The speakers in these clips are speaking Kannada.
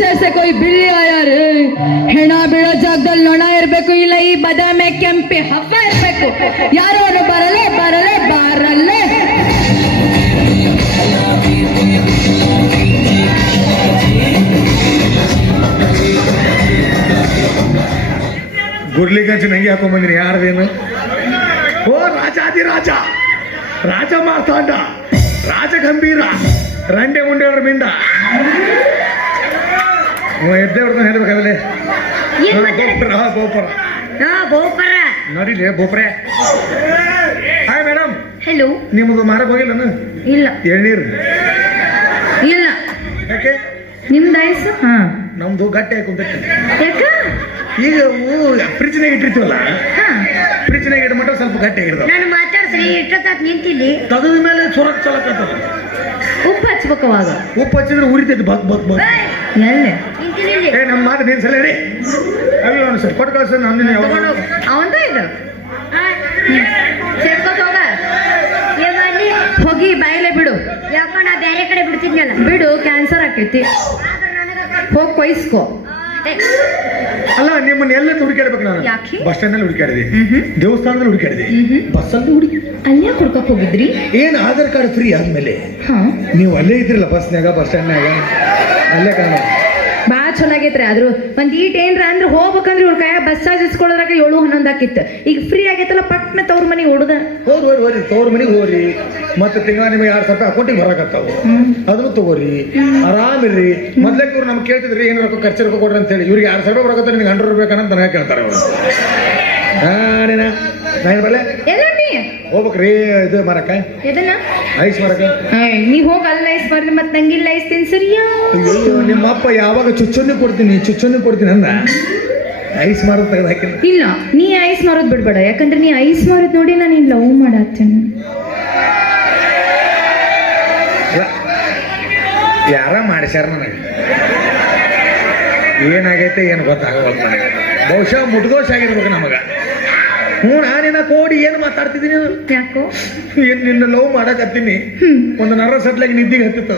पीछे से कोई बिल्ली आया रे ಹೆಣ ಬೀಳೋ ಜಾಗದಲ್ಲಿ ನೊಣ ಇರ್ಬೇಕು ಇಲ್ಲ ಈ ಬದಾಮೆ ಕೆಂಪಿ ಹಬ್ಬ ಇರ್ಬೇಕು ಯಾರೋ ಬರಲೇ ಬರಲೇ ಬಾರಲ್ಲೇ ಗುರ್ಲಿಗಂಜ್ ನಂಗೆ ಹಾಕೊಂಡ್ ಬಂದಿನಿ ಯಾರದೇನು ಓ ರಾಜಾದಿ ರಾಜ ರಾಜ ಮಾರ್ತಾಂಡ ರಾಜ ಗಂಭೀರ ರಂಡೆ ಮುಂಡೆ ಮಿಂಡ ಎದ್ದೆ ಹೊಡ್ಕೊಂಡು ಹೇಳ್ಬೇಕಾದ್ರೆ ಗೋಪುರ ನೋಡಿಲಿ ಗೋಪುರ ಹಾಯ್ ಮೇಡಮ್ ಹೆಲೋ ನಿಮ್ಮದು ಮಾರಕ್ ಹೋಗಿಲ್ಲ ಇಲ್ಲ ಎಳ್ನೀರು ಇಲ್ಲ ಯಾಕೆ ನಿಮ್ದು ಆಯ್ಸು ಹಾ ನಮ್ದು ಗಟ್ಟೆ ಹಾಕೊಂಡ್ಬೇಕು ಯಾಕ ಈಗ ಫ್ರಿಜ್ನಾಗ ಇಟ್ಟಿರ್ತೀವಲ್ಲ ಫ್ರಿಜ್ನಾಗ ಇಟ್ಟ ಮಟ್ಟ ಸ್ವಲ್ಪ ಗಟ್ಟಿ ಆಗಿರ್ತಾವ ನಾನು ಮಾತಾಡ್ತೀನಿ ಇಟ್ಟೊತ್ತಾತ್ ನಿಂತಿಲ್ಲಿ ತಗದ ಮೇಲೆ ಸೊರಕ್ ಚಲಕತ್ತದ ಉಪ್ಪು ಹಚ್ಬೇಕು ಅವಾಗ ಉಪ್ಪು ಹಚ್ಚಿದ್ರೆ ಉರಿತೈತಿ ಬಕ್ ಬಕ್ ಬಕ್ ಎಲ್ಲೇ ಏ ನಮ್ಮ ಮಾತು ನೀನ್ ಸಲ ರೀ ಅಯ್ಯೋ ಸರ್ ಕೊಟ್ಟು ಕಳ್ಸ ನಂದಿನ ಅವಂದ ಇದು ಸೇರ್ಕೋತ ಹೋಗ ಹೋಗಿ ಬಾಯಿಲೆ ಬಿಡು ಯಾಕ ನಾ ಬೇರೆ ಕಡೆ ಬಿಡ್ತಿದ್ನಲ್ಲ ಬಿಡು ಕ್ಯಾನ್ಸರ್ ಆಕೈತಿ ಹೋಗಿ ಕೊಯ್ಸ್ಕೋ ಅಲ್ಲ ನಿಮ್ಮನ್ನ ಎಲ್ಲ ಹುಡುಕಾಡ್ಬೇಕು ನಾನು ಯಾಕೆ ಬಸ್ ಸ್ಟ್ಯಾಂಡ್ ಅಲ್ಲಿ ಹುಡುಕಾಡಿದೆ ದೇವಸ್ಥಾನದಲ್ಲಿ ಹುಡುಕಾಡಿದೆ ಬಸ್ಸಲ್ಲಿ ಹುಡುಕಿ ಅಲ್ಲೇ ಹುಡ್ಕಕ್ ಹೋಗಿದ್ರಿ ಏನ್ ಆಧಾರ್ ಕಾರ್ಡ್ ಫ್ರೀ ಆದ್ಮೇಲೆ ಹಾ ನೀವು ಅಲ್ಲೇ ಇದ್ರಲ್ಲ ಬಸ್ನಾಗ ಬಸ್ ಸ್ಟ್ಯಾಂಡ್ನಾಗ ಅಲ್ಲೇ ಕಾಣ ಬಾ ಚಲೋ ಆಗೈತ್ರಿ ಆದ್ರೂ ಒಂದ್ ಈಟ್ ಏನ್ರ ಅಂದ್ರೆ ಹೋಗ್ಬೇಕಂದ್ರೆ ಇವ್ರ ಕೈಯಾಗ ಬಸ್ ಚಾರ್ಜ್ ಇಸ್ಕೊಳ್ಳೋದ್ರಾಗ 7-11 ಆಕಿತ್ತು ಈಗ ಫ್ರೀ ಆಗೈತಲ್ಲ ಪಟ್ನ ತವ್ರ ಮನೆಗೆ ಹೊಡ್ದ ಹೋರಿ ತವ್ರ ಮನೆಗೆ ಹೋಗ್ರಿ ಮತ್ತೆ ತಿಂಗಳ ನಿಮಗೆ 2,000 ರೂಪಾಯಿ ಅಕೌಂಟಿಗೆ ಬರಾಕತ್ತಾವ ಅದನ್ನು ತಗೋರಿ ಆರಾಮಿರ್ರಿ ಮೊದ್ಲಕ್ಕೆ ಇವ್ರು ನಮ್ಗೆ ಕೇಳ್ತಿದ್ರಿ ಏನು ರೊಕ್ಕ ಖರ್ಚು ರೊಕ್ಕ ಕೊಡ್ರಿ ಅಂತ ಹೇಳಿ ಇವ್ರಿಗೆ 2,000 ರೂಪಾಯಿ ಬರಕತ್ತ ನಿಮ್ಗೆ 100 ರೂಪಾಯಿ ಅಂತ ನನಗೆ ಕೇಳ್ತಾರೆ ಅವರು ನಾನು ಬಲ್ಲೆ ಹೋಗ್ಬೇಕ್ರಿ ಇದು ಮರಕ್ಕ ಎದನ್ನ ಐಸ್ ಮರಕ್ಕ ನೀ ಹೋಗಿ ಅಲ್ಲಿ ಐಸ್ ಮಾರ್ಲಿ ಮತ್ತೆ ನಂಗಿಲ್ಲ ಐಸ್ ತಿನ್ಸರಿಯಾ ಅಯ್ಯೋ ನಿಮ್ಮ ಅಪ್ಪ ಯಾವಾಗ ಚುಚ್ಚೊನ್ನಿ ಕೊಡ್ತೀನಿ ಅಂದ ಐಸ್ ಮಾರೋದು ತೆಗೆದು ಹಾಕಿಲ್ಲ ಇಲ್ಲ ನೀ ಐಸ್ ಮಾರೋದು ಬಿಡ್ಬೇಡ ಯಾಕಂದ್ರೆ ನೀ ಐಸ್ ಮಾರೋದು ನೋಡಿ ನಾನು ನೀನ್ ಲವ್ ಮಾಡತ್ತೇನೆ ಯಾರ ಮಾಡಿಸ್ಯಾರ ನನಗೆ ಏನಾಗೈತೆ ಏನು ಗೊತ್ತಾಗಲ್ಲ ನನಗೆ ಬಹುಶಃ ಮುಟ್ದೋಷ ಆಗಿರ್ಬೇಕು ನಮಗ ನಾನಿನ್ನ ಕೋಡಿ ಏನು ಮಾತಾಡ್ತಿದ್ದೀನಿ ಯಾಕೋ ಏನ್ ನಿನ್ನ ಲವ್ ಮಾಡಕತ್ತೀನಿ ಒಂದು ನರ ಸಟ್ಲಾಗಿ ನಿದ್ದಿಗೆ ಹತ್ತಿತ್ತ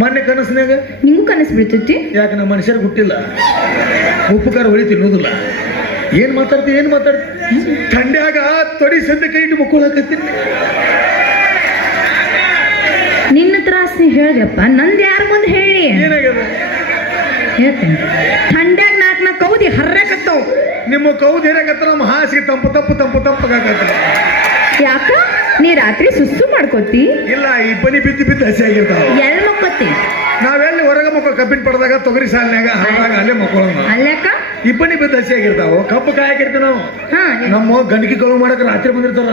ಮೊನ್ನೆ ಕನಸಿನಾಗ ನಿಂಗೂ ಕನಸು ಬೀಳ್ತೈತಿ ಯಾಕೆ ನಮ್ಮ ಮನುಷ್ಯರಿಗೆ ಹುಟ್ಟಿಲ್ಲ ಉಪ್ಪು ಖಾರ ಹೊಳಿ ತಿನ್ನೋದಿಲ್ಲ ಏನ್ ಮಾತಾಡ್ತಿ ಥಂಡ್ಯಾಗ ತೊಡಿ ಸಂದ ಕೈ ಇಟ್ಟು ಮಕ್ಕಳಾಕತ್ತೀನಿ ನಿನ್ನ ತ್ರಾಸ್ ನೀ ಹೇಳ್ದಪ್ಪ ನಂದು ಯಾರ ಮುಂದೆ ಹೇಳಿ ಏನಾಗ್ಯದ ಹೇಳ್ತೇನೆ ಥಂಡ್ಯಾಗ ನಾಲ್ಕು ಕೌದಿ ಹರ್ರಕತ್ತವ್ ನಿಮ್ಮ ಕೌದು ಏನಾಗತ್ತ ನಮ್ಮ ಹಾಸಿಗೆ ತಂಪಗಾಗತ್ತ ಯಾಕ ನೀ ರಾತ್ರಿ ಸುಸ್ಸು ಮಾಡ್ಕೋತಿ ಇಲ್ಲ ಇಬ್ಬನಿ ಬಿದ್ದು ಹಸಿ ಆಗಿರ್ತಾವ ಎಲ್ಲಿ ಮಕ್ಕೋತಿ ನಾವೆಲ್ಲಿ ಹೊರಗ ಮಕ್ಕಳು ಕಬ್ಬಿನ ಪಡೆದಾಗ ತೊಗರಿ ಸಾಲಿನಾಗ ಹಾಳಾಗ ಅಲ್ಲೇ ಮಕ್ಕಳು ಅಲ್ಯಾಕ ಇಬ್ಬನಿ ಬಿದ್ದು ಹಸಿ ಆಗಿರ್ತಾವ ಕಬ್ಬು ಕಾಯಕಿರ್ತೀವಿ ನಾವು ನಮ್ಮ ಗಂಡಕಿ ಕಳು ಮಾಡಕ್ ರಾತ್ರಿ ಬಂದಿರ್ತಾರ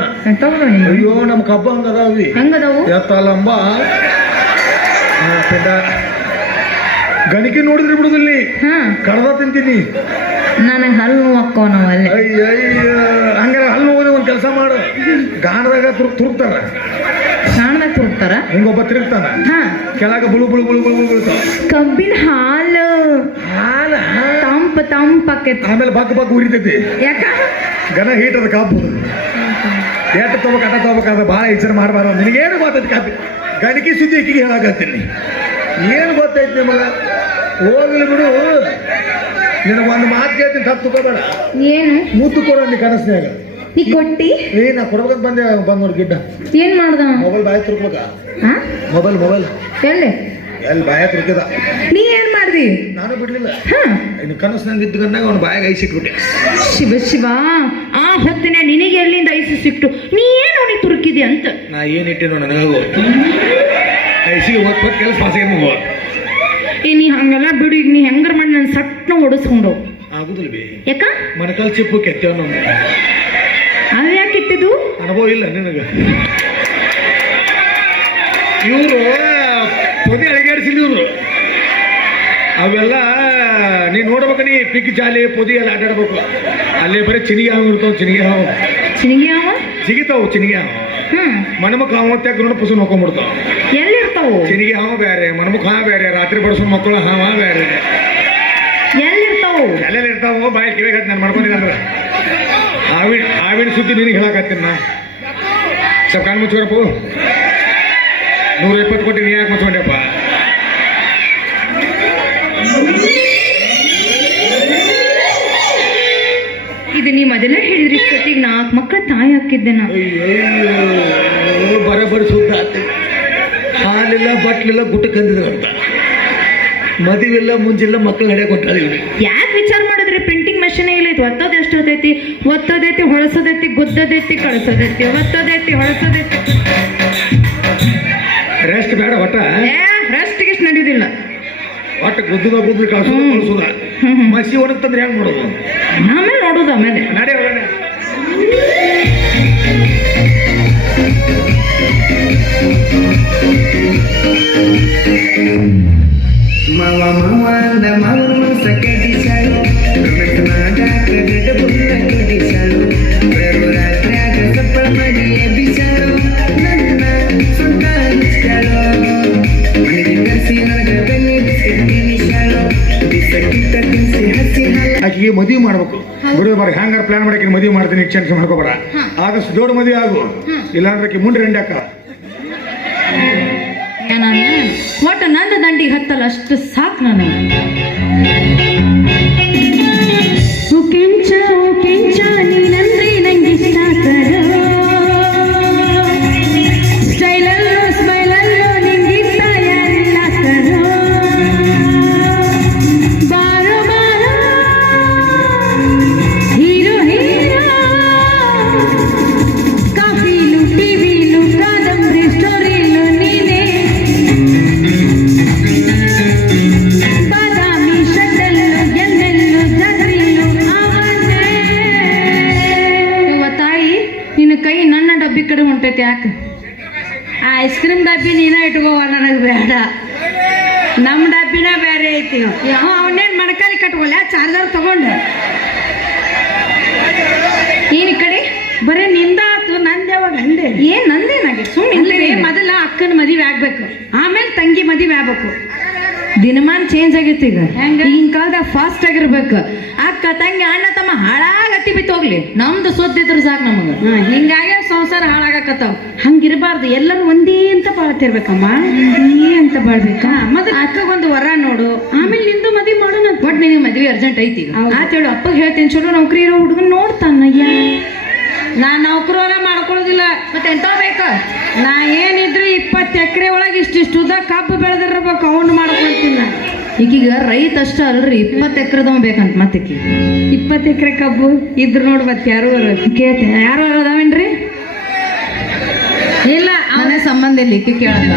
ಅಯ್ಯೋ ನಮ್ಮ ಕಬ್ಬ ಹಂಗದಾವಿ ಹಂಗದಾವು ಎತ್ತಲಂಬ ಗಣಿಕೆ ನೋಡಿದ್ರಿ ಬಿಡುದಿಲ್ಲಿ ಕಡ್ದ ತಿಂತೀನಿ ನನಗೆ ಹಲ್ಲು ಹಾಕೋ ನಾವು ಅಲ್ಲೇ ಅಯ್ಯಯ್ಯ ಹಂಗಾರೆ ಹಲ್ಲು ಹೋಗಿ ಒಂದು ಕೆಲಸ ಮಾಡು ಗಾಣದಾಗ ತುರುಕ್ತಾರ ಗಾಣದಾಗ ತುರುಕ್ತಾರ ಹಿಂಗೊಬ್ಬ ತಿರುಗ್ತಾನ ಕೆಳಗ ಬುಳು ಬೀಳ್ತಾವ ಕಬ್ಬಿನ ಹಾಲು ತಂಪಾಕೈತಿ ಆಮೇಲೆ ಬಗ್ ಉರಿತೈತಿ ಯಾಕ ಗನ ಹೀಟದ ಕಬ್ಬು ಎಟ್ಟು ತಗೋಬೇಕಾದ ಭಾಳ ವಿಚಾರ ಮಾಡಬಾರ್ದು ನಿನಗೇನು ಗೊತ್ತೈತಿ ಕಾಪಿ ಗಣಿಕೆ ಸುದ್ದಿ ಇಕ್ಕಿಗೆ ಹೇಳಾಕತ್ತೀನಿ ಏನು ಗೊತ್ತೈತಿ ನಿಮಗ ಹೋಗ್ಲಿ ಬಿಡು ನಿನಗೆ ಒಂದು ಮಾತು ಕೇಳ್ತೀನಿ ತಪ್ಪು ತಗೋಬೇಡ ಏನು ಮುತ್ತು ಕೊಡೋ ನೀ ಕನಸ್ನ್ಯಾಗ ನೀ ಕೊಟ್ಟಿ ನಾ ಕೊಡ್ಬೇಕಂತ ಬಂದ್ ನೋಡಿ ಗಿಡ್ಡ ಏನ್ ಮಾಡ್ದ ಮೊಬೈಲ್ ಬಾಯ ತುರ್ಕ್ಬೇಕ ಮೊಬೈಲ್ ಎಲ್ಲಿ ಬಾಯ ತುರ್ಕಿದ ನೀ ಏನ್ ಮಾಡ್ದಿ ನಾನು ಬಿಡ್ಲಿಲ್ಲ ಇನ್ನು ಕನಸ್ನಾಗ ಇದ್ದುಕೊಂಡಾಗ ಅವ್ನು ಬಾಯಾಗ ಐಸ್ ಸಿಕ್ಬಿಟ್ಟೆ ಶಿವ ಆ ಹೊತ್ತಿನ ನಿನಗೆ ಎಲ್ಲಿಂದ ಐಸು ಸಿಕ್ತು ನೀ ಏನು ಅವನಿಗೆ ತುರುಕಿದಿ ಅಂತ ನಾ ಏನಿಟ್ಟೇನೋ ನನಗಾಗು ಐಸಿಗೆ ಹೋಗ್ಬೇಕು ಕೆಲಸ ಪಾಸಿಗೆ ನೀ ಹಂಗೆಲ್ಲ ಬಿಡು ಈಗ ನೀ ಹೆಂಗಾರ ಮಾಡಿ ನನ್ನ ಸಟ್ನ ಓಡಿಸ್ಕೊಂಡು ಆಗುದಿಲ್ಲ ಬಿ ಯಾಕ ಮಣಕಾಲ್ ಚಿಪ್ಪು ಕೆತ್ತೇವ ಅದು ಯಾಕೆ ಕಿತ್ತಿದ್ದು ಅನುಭವ ಇಲ್ಲ ನಿನಗೆ ಇವರು ಪೊದೆ ಅಳಗಾಡಿಸಿಲ್ಲ ಇವರು ಅವೆಲ್ಲ ನೀ ನೋಡ್ಬೇಕು ನೀ ಪಿಕ್ ಜಾಲಿ ಪೊದಿ ಎಲ್ಲ ಆಟಾಡ್ಬೇಕು ಅಲ್ಲಿ ಬರೀ ಚಿನಿಗೆ ಹಾವು ಇರ್ತಾವ ಚಿನಿಗೆ ಹಾವು ಸಿಗಿತಾವು ಚಿನಿಗೆ ಹಾವು ಮಣಮಕ್ ಹಾವು ತ್ಯಾಕ ನೋಡಿ ಪುಸು ನೋಡ್ಕೊಂಡ್ಬಿಡ್ತಾವ ಎಲ್ಲಿರ್ತಾವು ಚಿನಿಗೆ ಹಾವು ಬೇರೆ ಮಣಮಕ್ ಹಾವು ಬೇರೆ ರಾತ್ರಿ ಬಡಿಸೋ ಮಕ್ಕಳು ಹಾವ ಬೇರೆ ಎಲ್ಲಿರ್ತಾವು ಎಲ್ಲೆಲ್ಲಿ ಇರ್ತಾವ ಬಾಯಿ ಕಿವಿಗೆ ನಾನು ಮಾಡ್ಕೊಂಡಿದ್ದಂದ್ರೆ ಆವಿನ ಸುದ್ದಿ ನಿನಗೆ ಹೇಳಕತ್ತೀನಿ ನಾ ಸ್ವಲ್ಪ ಕಣ್ಣು ಮುಚ್ಚಿರಪ್ಪ 120 ಕೋಟಿ ನೀ ಯಾಕೆ ಮುಚ್ಕೊಂಡೆಪ್ಪ ಇದು ನೀವು ಮೊದಲೇ ಹೇಳಿದ್ರಿ ಇಷ್ಟೊತ್ತಿಗೆ 4 ಮಕ್ಕಳ ತಾಯಿ ಹಾಕಿದ್ದೆ ನಾ. ಅಯ್ಯೋ ಬರಬರಿ ಸುದ್ದ ಆತು. ಹಾಲಿಲ್ಲ ಬಟ್ಲಿಲ್ಲ ಗುಟ್ಟಕ್ಕಂದಿದ್ರು ಅಂತ ಮದುವೆಲ್ಲ ಮುಂಜೆಲ್ಲ ಮಕ್ಕಳು ಹಡೆ ಕೊಟ್ಟಾಳಿವ್ರಿ. ಯಾಕೆ ವಿಚಾರ ಮಾಡಿದ್ರಿ? ಪ್ರಿಂಟಿಂಗ್ ಮಷೀನ್ ಇಲ್ಲ. ಇದು ಒತ್ತೋದು ಎಷ್ಟು ಹೊತ್ತೈತಿ? ಒತ್ತೋದೈತಿ, ಹೊಳಸೋದೈತಿ, ಗುದ್ದದೈತಿ, ಕಳಿಸೋದೈತಿ, ಒತ್ತೋದೈತಿ, ಹೊಳಸೋದೈತಿ. ರೆಸ್ಟ್ ಬೇಡ ಒಟ್ಟ ರೆಸ್ಟ್ಗೆ ಇಷ್ಟು ನಡೆಯುವುದಿಲ್ಲ. ಒಟ್ಟ ಗುದ್ದದ ಗುದ್ದ ಕಳ್ಸೋದ ಕಳ್ಸೋದ ಮಸಿ ಒಣಗ್ತಂದ್ರೆ ಹೆಂಗ್ ಮಾಡೋದು? ಆಮೇಲೆ ನೋಡೋದು ಆಮೇಲೆ ನಡೆ ಹೋಗೋಣ. ಮಾವ ಮಾವಂದ ಮಗಳು ಸಕಟಿಸಾಳು ನಾಟಕ ಗಡ ಬುಲ್ಲ ಕುಡಿಸಾಳು ರಾತ್ರ್ಯಾಗ ಸಪ್ಪಳ ಮಾಡಿ ಎಬ್ಬಿಸಾಳು ನನ್ನ ಸ್ವಂತ ಇಷ್ಟಾಳು ಮನೆಗೆ ಕಸಿ ನನಗ ಬೆಲೆ ಬಿಸಾಳು ಬಿಸಕ್ಕಿಟ್ಟ ತಿನ್ಸಿ ಹಸಿ ಹಾಲ ಆಕೆಗೆ ಮದುವೆ ಮಾಡ್ಬೇಕು. ಬಿಡು ಬರ ಹ್ಯಾಂಗಾರ ಪ್ಲಾನ್ ಮಾಡಕ್ಕೆ ಮದುವೆ ಮಾಡ್ತೀನಿ, ಟೆನ್ಷನ್ ಮಾಡ್ಕೋಬೇಡ. ಆದಷ್ಟು ದೊಡ್ಡ ಮದುವೆ ಆಗು, ಇಲ್ಲಾಂದ್ರೆ ಮುಂದೆ ರೆಂಡಕ್ಕ ಒಟ್ಟು ನನ್ನ ದಂಡಿಗೆ ಹತ್ತಲ್ಲ ಅಷ್ಟು ಸಾಕು. ನಾನು ಕೆಂಚ ಕೆಂಚ ನೀನಂದ್ರೆ ನಂಗೆ ಇಷ್ಟ ಕರೋ, ಸ್ಟೈಲಲ್ಲೋ ಸ್ಮೈಲಲ್ಲೋ ನಿಂಗಿಷ್ಟ ಎಲ್ಲ ಕರೋ, ಬಾರೋ ಬಾರೋ ಹೀರೋ ಹೀರೋ, ಕಾಫಿಲು ಟಿವಿಲು ಕಾದಂಬರಿ ಸ್ಟೋರಿಲು ನೀನೇ, ಬಾದಾಮಿ ಶಡ್ಡಲ್ಲು ಎಣ್ಣೆಲ್ಲು ಜದ್ರಿಲ್ಲು ಅವನೇ. ತಾಯಿ ನಿನ್ನ ಕೈ ನನ್ನ ಡಬ್ಬಿ ಕಡೆ ಹೊಂಟೈತಿ. ಯಾಕೆ? ಆ ಐಸ್ ಕ್ರೀಮ್ ಡಬ್ಬಿ ನೀನ ಇಟ್ಕೋವ, ನನಗೆ ಬೇಡ. ನಮ್ಮ ಡಬ್ಬಿನ ಬೇರೆ ಐತಿ. ಅವನೇನು ಮಣಕಾಲಿ ಕಟ್ಕೊಲ್ಲ, ಚಾರ್ಜರ್ ತಗೊಂಡೆ. ಏನ್ ಈ ಕಡೆ ಬರೀ ನಿಂದಾತು, ನಂದು ಯಾವಾಗ ಅಂದೆ? ಏನ್ ನಂದೇನಾಗಿ ಸುಮ್ಮನೆ ಮೊದಲ ಅಕ್ಕನ ಮದುವೆ ಆಗ್ಬೇಕು, ಆಮೇಲೆ ತಂಗಿ ಮದುವೆ ಆಗ್ಬೇಕು. ದಿನಮಾನ ಚೇಂಜ್ ಆಗೈತಿ ಈಗ. ಈಗಿನ ಕಾಲದಾಗ ಫಾಸ್ಟ್ ಆಗಿರ್ಬೇಕು. ಅಕ್ಕ ತಂಗಿ ಅಣ್ಣ ತಮ್ಮ ಹಾಳಾಗತ್ತಿ ಬಿತ್ತು ಹೋಗ್ಲಿ, ನಮ್ದು ಸೋತಿದ್ರು ಸಾಕು ನಮಗ. ಹಿಂಗಾಗಿ ಸಂಸಾರ ಹಾಳಾಗಕತ್ತಾವ. ಹಂಗಿರಬಾರ್ದು. ಎಲ್ಲರೂ ಒಂದೇ ಅಂತ ಬಾಳ್ತಿರ್ಬೇಕಮ್ಮ, ಒಂದೇ ಅಂತ ಬಾಳ್ಬೇಕಾ. ಮತ್ತೆ ಅಕ್ಕಗೊಂದು ವರ ನೋಡು, ಆಮೇಲೆ ನಿಂದು ಮದುವೆ ಮಾಡೋಣ. ಬಟ್ ನಿನಗೆ ಮದುವೆ ಅರ್ಜೆಂಟ್ ಐತಿ ಈಗ ಆತ ಹೇಳು. ಅಪ್ಪಗೆ ಹೇಳ್ತೀನಿ, ಚಲೋ ನೌಕರಿ ಇರೋ ಹುಡುಗನ್ ನೋಡ್ತಾನಯ್ಯ. ನಾ ನೌಕರಿ ಮಾಡ್ಕೊಳ್ಳೋದಿಲ್ಲ. ಮತ್ತೆ ಎಂತ ಬೇಕು? ನಾ ಏನಿದ್ರು 20 ಎಕರೆ ಒಳಗೆ ಇಷ್ಟಿಷ್ಟು ಉದ್ದ ಕಬ್ಬು ಬೆಳೆದಿರ್ಬೇಕು, ಅವನು ಮಾಡ್ಕೊಳ್ತೀನಿ ನಾ. ಈಗೀಗ ರೈತ ಅಷ್ಟ ಅಲ್ರಿ, 20 ಎಕರೆದವ ಬೇಕಂತ. ಮತ್ತೆ 20 ಎಕರೆ ಕಬ್ಬು ಇದ್ರು ನೋಡಿ. ಮತ್ತೆ ಯಾರು ಕೇಳ್ತೇನೆ, ಯಾರು ಅದಾವೇನ್ರಿ? ಇಲ್ಲ, ಅವನೇ ಸಂಬಂಧ ಇಲ್ಲ. ಈಕೆ ಕೇಳಲ್ಲ.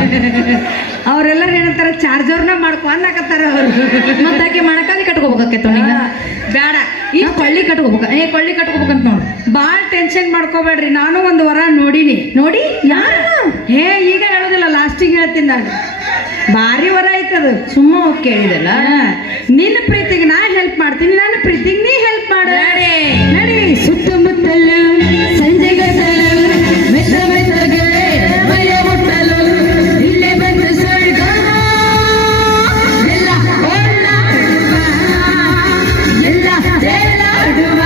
ಅವ್ರೆಲ್ಲರೂ ಏನಂತಾರ, ಚಾರ್ಜರ್ನ ಮಾಡ್ಕೊ ಅನ್ನಕತ್ತಾರ ಅವ್ರು. ಮತ್ತೆ ಆಕೆ ಮಣಕಾಲಿ ಕಟ್ಕೋಬೇಕಾಕೈತ ನೀಗ. ಬೇಡ, ಈ ಕೊಳ್ಳಿ ಕಟ್ಕೋಬೇಕ. ಕೊಳ್ಳಿ ಕಟ್ಕೋಬೇಕಂತ ನೋಡು. ಭಾಳ ಟೆನ್ಷನ್ ಮಾಡ್ಕೋಬೇಡ್ರಿ. ನಾನು ಒಂದು ವರ ನೋಡಿನಿ. ನೋಡಿ? ಯಾರು? ಈಗ ಹೇಳೋದಿಲ್ಲ, ಲಾಸ್ಟಿಗೆ ಹೇಳ್ತೀನಿ ನಾನು. ಭಾರಿ ವರ ಐತದು. ಸುಮ್ಮ ಹೋಗಿ ಕೇಳಿದಲ್ಲ. ನಿನ್ನ ಪ್ರೀತಿಗೆ ನಾ ಹೆಲ್ಪ್ ಮಾಡ್ತೀನಿ, ನನ್ನ ಪ್ರೀತಿಗೆ ನೀ ಹೆಲ್ಪ್ ಮಾಡ. ನಡಿ ಸುತ್ತಮುತ್ತಲು ಸಂಜೆಗತ್ತಲು ಮೆತ್ತ ಮೆತ್ತಗೆ ಮೈಯ ಮುಟ್ಟಲು ಇಲ್ಲೇ ಬಂದ ಸ್ವರ್ಗ ಎಲ್ಲ ಓಡಾಡುವ, ಎಲ್ಲ ತೇಲಾಡುವ,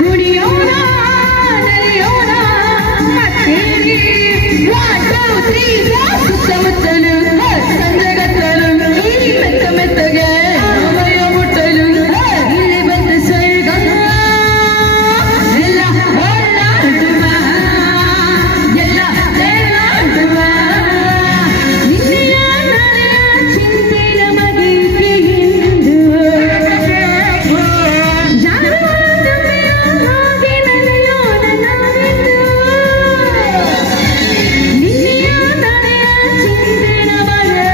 ಕುಣಿಯೋಣ ನಲಿಯೋಣ ಮತ್ತೇರಿ. 1 2 3 ಸುತ್ತಮುತ್ತಲು ಸಂಜೆಗತ್ತಲು ಈ ಮೆತ್ತ ಮೆತ್ತಗೆ ಮೈಯ ಮುಟ್ಟಲು ಇಲ್ಲಿ ಬಂದ ಸ್ವರ್ಗ ಎಲ್ಲ ಓಡಾಡುವ, ಎಲ್ಲ ತೇಲಾಡುವ. ನಿನ್ನೆಯ ನಾಳೆಯ ಚಿಂತೆ ನಮಗೆ ಎಂದು ಜಾನುವಾರು ಹಾಗೆ ನಡೆಯೋಣ ನಾವೆಂದು. ನಿನ್ನೆಯ ನಾಳೆಯ ಚಿಂತೆ ನಮಗೆ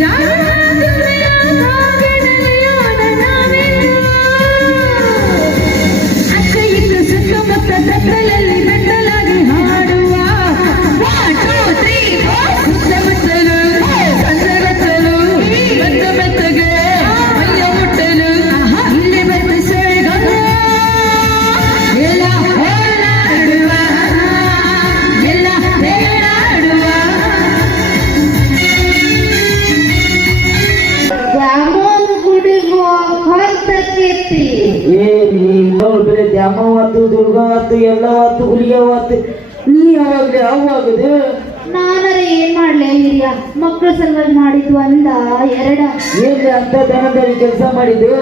ಜಾನುವಾರು ಹಾಗೆ ನಡೆಯೋಣ ನಾವೆಂದು. ಅಕ್ಕ ಇದ್ದು ಸುತ್ತಮುತ್ತ ತತ್ತಲಲ್ಲಿ ಬೆತ್ತಲಾಗಿ ಹಾಡುವ. 1 2 3 4 ಸುತ್ತಮುತ್ತಲು ಸಂಜೆಗತ್ತಲು ಮೆತ್ತ ಮೆತ್ತಗೆ ಮೈಯ ಮುಟ್ಟಲು ಇಲ್ಲಿ ಬಂದ ಸ್ವರ್ಗ ಎಲ್ಲ ಓಡಾಡುವ, ಎಲ್ಲ ತೇಲಾಡುವ. ದ್ಯಾಮವ್ವ ಗುಡಿಗೂ ಹೊರತಕ್ಕೈತಿ. ನೋಡ್ರಿ ದ್ಯಾಮವತ್ತು ದುರ್ಗಾವತ್ತು ಎಲ್ಲವತ್ತು ಹುಲಿಯವತ್ತು ನೀ ಯಾವಾಗ್ಲೇ ಅವಾಗದು ನಾನರ ಏನ್ ಮಾಡ್ಲಿ ಹಿರಿಯ ಮಕ್ಕಳ ಸಲುವಾಗಿ ಮಾಡಿದ್ವು ಅಂದ ಎರಡ ಏನ್ ಅಂತ ದನದಲ್ಲಿ ಕೆಲಸ ಮಾಡಿದ್ದು?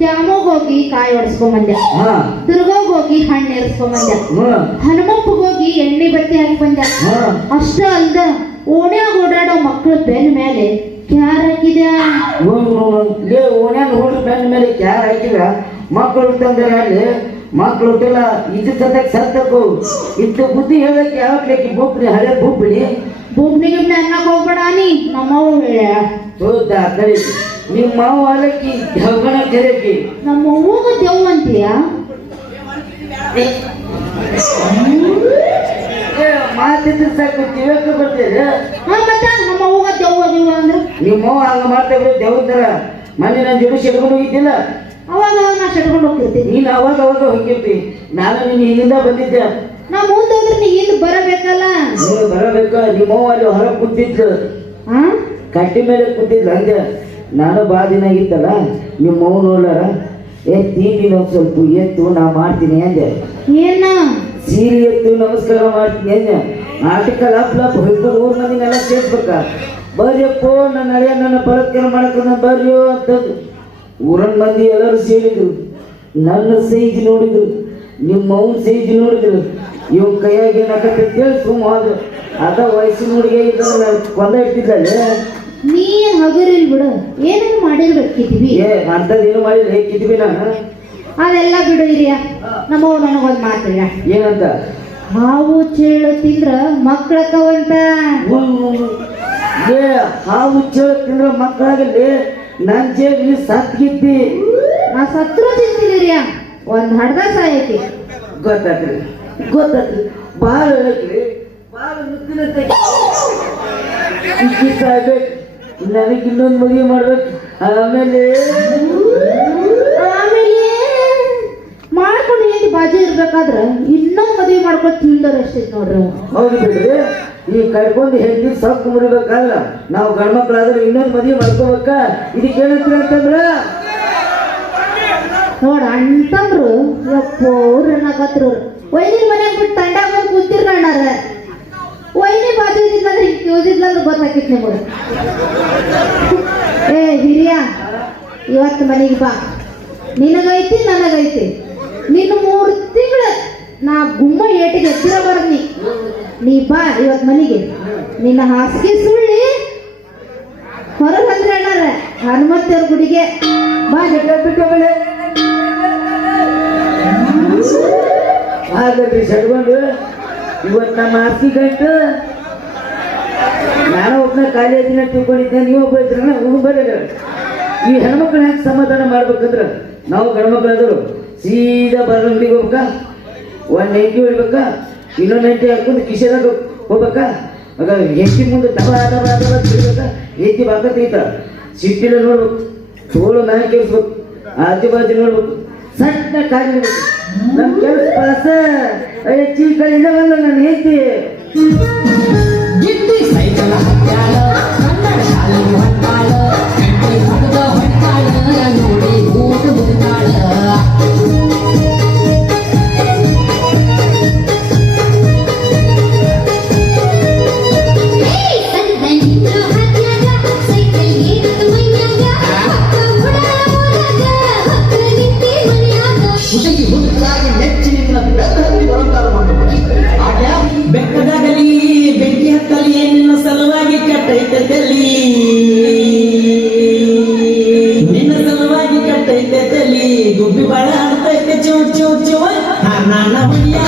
ದ್ಯಾಮೋಗ್ ಹೋಗಿ ಕಾಯಿ ಒಡ್ಸ್ಕೊಂಬಂದೆ, ಹಾ ದುರ್ಗೋಗ್ ಹೋಗಿ ಹಣ್ಣು ಏರ್ಸ್ಕೊಂಬಂದೆ, ಹಾ ಹನುಮಪ್ಪಗ್ ಹೋಗಿ ಎಣ್ಣೆ ಬತ್ತಿ ಹಾಕಿ ಬಂದೆ. ಹಾ ಅಷ್ಟ ಅಲ್ದ ಓಣ್ಯಾಗ ಓಡಾಡೋ ಮಕ್ಕಳು ಬೆನ್ನ ಮೇಲೆ ಕ್ಯಾರ್ ಹಾಕಿದ್ಯಾ. ಓಣ್ಯಾಗ ಹೋಗಿ ಬೆನ್ನ ಮೇಲೆ ಕ್ಯಾರ್ ಹಾಕಿದ್ರ ಮಕ್ಕಳು ತಂದ್ರೆ ಅಲ್ಲಿ ಮಕ್ಕಳು ಹುಟ್ಟಿಲ್ಲ ಇದು ಸದ್ಯಕ್ಕೆ ಸತ್ತಕ್ಕೂ ಇಂಥ ಬುದ್ಧಿ ಹೇಳಕ್ಕೆ ಯಾವಕ್ಕೆ ಬೊಬ್ಬನಿ ಹಳೆ ಬೊಬ್ಬನಿ ಬೊಬ್ನಿಗೆ ಅನ್ನಕ್ ಹೋಗ್ಬೇಡ ನೀ ನಮ್ಮವ್ವ ಹೇಳ. ಹೌದಾ ಕರಿ ನಿಮ್ಮ ಮಾವು ಹಾಲಕ್ಕಿ ಢವಣ ಕರೆಕಿ ನಮ್ಮ ಅವ್ವಗ ದೆವ್ವ ಅಂತೀಯ. ಮಾತಿದ್ರೆ ಸಾಕು ತಿಳಕ್ಕೆ ಬರ್ತೇನೆ. ಹಾ ಮತ್ತೆ ನಮ್ಮ ಅವ್ವಗ ದೆವ್ವ ದೆವ್ವ ಅಂದ್ರ ನಿಮ್ಮ ಮಾವ ಹಂಗ ಮಾಡ್ತಾ ಇದ್ರೆ ದೇವ್ರ ಮೊನ್ನೆ ನಾನು ಜೋಡಿ ಸೆಟ್ಕೊಂಡು ಹೋಗಿದ್ದಿಲ್ಲ, ಅವಾಗ ನಾ ಸೆಟ್ಕೊಂಡು ಹೋಗ್ತಿರ್ತೀನಿ. ನೀನು ಅವಾಗ ಅವಾಗ ಹೋಗಿರ್ತಿ, ನಾನು ನಿನ್ನ ಹಿಂದಿಂದ ಬಂದಿದ್ದೆ. ನಾ ಮುಂದೆ ಹೋದ್ರೆ ನೀ ಹಿಂದ್ ಬರಬೇಕಲ್ಲ. ನೀನು ಬರಬೇಕ. ನಿಮ್ಮ ಅವ್ವ ಅಲ್ಲಿ ಹೊರಗೆ ಕೂತಿದ್ದು ಹಾ ಕಟ್ಟಿ ಮೇಲೆ ಕೂತಿದ್ಲು ಹಂಗೆ. ನಾನು ಬಾ ದಿನ ಆಗಿತ್ತಲ್ಲ ನಿಮ್ಮ ಅವ್ವ ನೋಡ್ಲಾರ ನೀನು ಒಂದು ಸ್ವಲ್ಪ ಎತ್ತು ನಾ ಮಾಡ್ತೀನಿ ಅಂದೆ. ಏನ ಸೀರೆ ಎತ್ತು ನಮಸ್ಕಾರ ಮಾಡ್ತೀನಿ ಅಂದೆ. ಆರ್ಟಿಕಲ್ ಲಪ್ ಹೊಯ್ಕೊಂಡು 3 ಮಂದಿನೆಲ್ಲ ಸೇರ್ಸ್ಬೇಕ. ಬರ್ರಿಯಪ್ಪೋ ನನ್ನ ಹಳೆಯ ನನ್ನ ಬಲತ್ಕಾರ ಮಾಡಕ್ಕೆ ಬರ್ರಿಯೋ ಅಂತಂದು ಊರನ್ ಮಂದಿ ಎಲ್ಲರೂ ಸೇರಿದ್ರು. ನನ್ನ ಸೈಜ್ ನೋಡಿದ್ರು, ನಿಮ್ಮ ಅವ್ನ ಸೈಜ್ ನೋಡಿದ್ರು. ಇವ್ ಕೈಯಾಗ ಏನಾಕತ್ತೇಳಿ ಸುಮ್ಮ ಹೋದ್ರು. ಅದ ವಯಸ್ಸಿನ ಹುಡುಗಿ ಇದ್ದ ಕೊಂದ ಇಟ್ಟಿದ್ದಲ್ಲೇ. ನೀ ಹಗರಿಲ್ ಬಿಡು, ಏನೇನು ಮಾಡಿರ್ಬೇಕಿದ್ವಿ. ಅಂತದೇನು ಮಾಡಿಲ್ಲ ಕಿದ್ವಿ ನಾನು. ಅದೆಲ್ಲ ಬಿಡು ಹಿರಿಯ. ನಮ್ಮವ್ ನನಗೊಂದು ಮಾತಿಲ್ಲ. ಏನಂತ? ಹಾವು ಚೇಳು ತಿಂದ್ರ ಮಕ್ಕಳಕ್ಕವಂತ. ಹಾವು ಚೇಳು ತಿಂದ್ರ ಮಕ್ಕಳಾಗಲಿ ನನ್ ಜೇಬಿ ಸತ್ಗಿದ್ದಿ. ನಾ ಸತ್ರು ತಿಂತೀನಿ ಹಿರಿಯ, ಒಂದ್ ಹಡ್ದ ಸಾಯಕಿ. ಗೊತ್ತಾಗ್ರಿ ಗೊತ್ತಾಗ್ರಿ ಬಾಳ ಹೇಳಕ್ರಿ ಬಾಳ ಮುತ್ತಿನಂತೆ ಸಾಯ್ಬೇಕು. ನನಗೆ ಇನ್ನೊಂದು ಮದುವೆ ಮಾಡ್ಬೇಕು. ಆಮೇಲೆ ಮಾಡ್ಕೊಂಡು ಏನ್ ಬಾಜಿ ಇರ್ಬೇಕಾದ್ರ ಇನ್ನೊಂದ್ ಮದುವೆ ಮಾಡ್ಕೊಂಡು ತಿಂದವ್ರು ಅಷ್ಟೇ ನೋಡ್ರಿ. ಹೌದು ಬಿಡ್ರಿ, ಈ ಕಡ್ಕೊಂಡು ಹೆಂಡಿ ಸೊಪ್ಪು ಮುರಿಬೇಕಾದ್ರ ನಾವು ಗಂಡ್ಮಕ್ಳಾದ್ರೆ ಇನ್ನೊಂದು ಮದುವೆ ಮಾಡ್ಕೋಬೇಕ. ಇದಕ್ಕೆ ಏನಂತೀರ ಅಂತಂದ್ರ ನೋಡ ಅಂತಂದ್ರು ಯಪ್ಪೋ ಅನ್ನಕತ್ರು. ವೈನಿ ಮನ್ಯಾಗ ಬಿಟ್ಟು ತಂಡಾಗ ಬಂದು ಕೂತಿರ್ಕೊಂಡಾರ. ವೈನಿ ಬಾಜು ಇದ್ದಿದ್ಲಂದ್ರೆ ಹಿಂಗೆ ಓದಿದ್ಲಂದ್ರೆ ಗೊತ್ತಾಕಿತ್ ನಿಮಗೆ. ಏ ಹಿರಿಯ, ಇವತ್ತು ಮನೆಗೆ ಬಾ. ನಿನಗೈತಿ ನನಗೈತಿ. ನಿನ್ನ 3 ತಿಂಗಳು ನಾ ಗುಮ್ಮ ಏಟಿಗೆ ಎತ್ತಿರ ಬರ್ನಿ. ನೀ ಬಾ ಇವತ್ತು ಮನೆಗೆ. ನಿನ್ನ ಹಾಸಿಗೆ ಸುಳ್ಳಿ ಹೊರಗೆ ಬಂದ್ರೆ ಅಣ್ಣಾರ ಹನುಮಂತವ್ರ ಗುಡಿಗೆ ಬಾ. ಬಿಟ್ಟೋಗಳೆ ಹಾಗಾದ್ರಿ ಸಡ್ಕೊಂಡು ಇವತ್ತು ನಮ್ಮ ಆಸ್ತಿ ಗಂಟು ನಾನು ಒಬ್ಬನ ಖಾಲಿ ದಿನ ತಿಳ್ಕೊಂಡಿದ್ದೆ. ನೀವು ಒಬ್ಬ ಇದ್ರಲ್ಲ ಹೋಗಿ ಬರೋಣ. ಈ ಹೆಣ್ಮಕ್ಳು ಹೆಂಗೆ ಸಮಾಧಾನ ಮಾಡ್ಬೇಕಂದ್ರ ನಾವು ಗಂಡ್ಮಕ್ಳಾದ್ರು ಸೀದಾ ಬರಂಗಡಿಗೆ ಹೋಗ್ಬೇಕಾ, 1 ನೈಂಟಿ ಹೊಡ್ಬೇಕಾ, ಇನ್ನೊಂದು 90 ಹಾಕೊಂಡು ಕಿಶೆದಾಗ ಹೋಗ್ಬೇಕಾ. ಆಗ ಹೆಂಡತಿ ಮುಂದೆ ದಬ ದಬ ದಬ ತಿರ್ಬೇಕಾ. ಹೆಂಡತಿ ಬಾಕ ತೆಗಿತಾರ. ಸಿಟ್ಟಿಲ್ಲ ನೋಡ್ಬೇಕು, ತೋಳು ಮ್ಯಾಲೆ ಕೇಳಿಸ್ಬೇಕು, ಆಜು ಬಾಜು ನೋಡ್ಬೇಕು, ಸಣ್ಣ ಕಾಲಿ ನಮ್ಮ ಕೆಲಸ ಪಾಸ ಚೀಕಳಿಂದ ಬಂದ ನಾನು ಹೆಂಡತಿ ಸೈಕಲ್ ಹತ್ಯಾಳ ಕನ್ನಡ ಶಾಲೆಗೆ ಹೊಟ್ಟಾಳ ಗಂಟೆ ಹೊಡೆದ ಹೊಟ್ಟಾಳ ನೋಡಿ ಊಟ ಮುಗಿದಾಳ. ಹುಡುಗಿ ಹುಡುಕಾಗಿ ನೆಚ್ಚಿ ನಿನ್ನ ಬೆತ್ತಲ್ಲಿ ಬರುತ್ತಾರ ಬೆಕ್ಕದಾಗಲಿ ಬೆಂಕಿ ಹತ್ತಲಿ ನಿನ್ನ ಸಲುವಾಗಿ ಕಟ್ಟೈತೆ ತಲಿ, ನಿನ್ನ ಸಲುವಾಗಿ ಕಟ್ಟೈತೆ ತಲಿ. ಗುಬ್ಬಿ ಬಾಳ ಅಂತೈತೆ ಚೂ ಚೂ ಚೂ. ನಾನು ಹೊಡಿಯ